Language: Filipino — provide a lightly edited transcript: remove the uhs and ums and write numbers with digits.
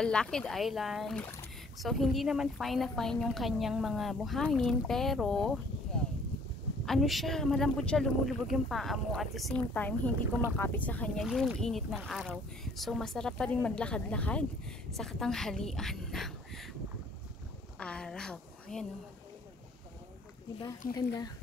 Balakid Island. So, hindi naman fine na fine yung kanyang mga buhangin, pero ano siya, malambot siya, lumulubog yung paa mo. At the same time, hindi kumakapit sa kanya yung init ng araw. So, masarap pa rin maglakad-lakad sa katanghalian ng araw. Ayan o. Diba? Ang ganda.